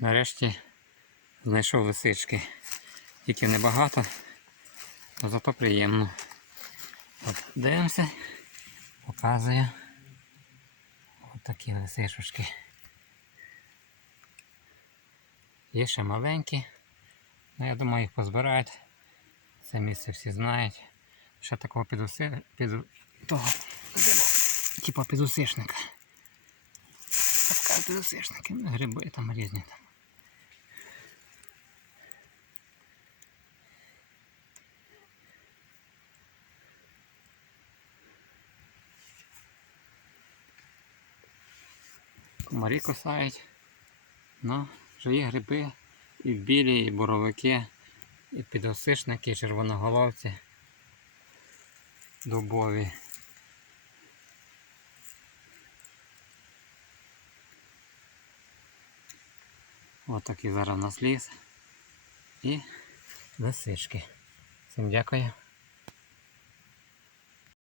Нарешті знайшов лисички. Тільки небагато, але зато приємно. От дивимося, показує. Ось такі лисишушки. Є ще маленькі. Ну, я думаю, їх позбирають. Це місце всі знають. Ще такого підуси... під... того, типа підусишника. Така підусишники, ну, гриби там різні там. Комарі кусають. Ну, вже є гриби і білі, і боровики, і підосишники, і червоноголовці. Дубові. Ось такий зараз у нас ліс. І лисички. Всім дякую.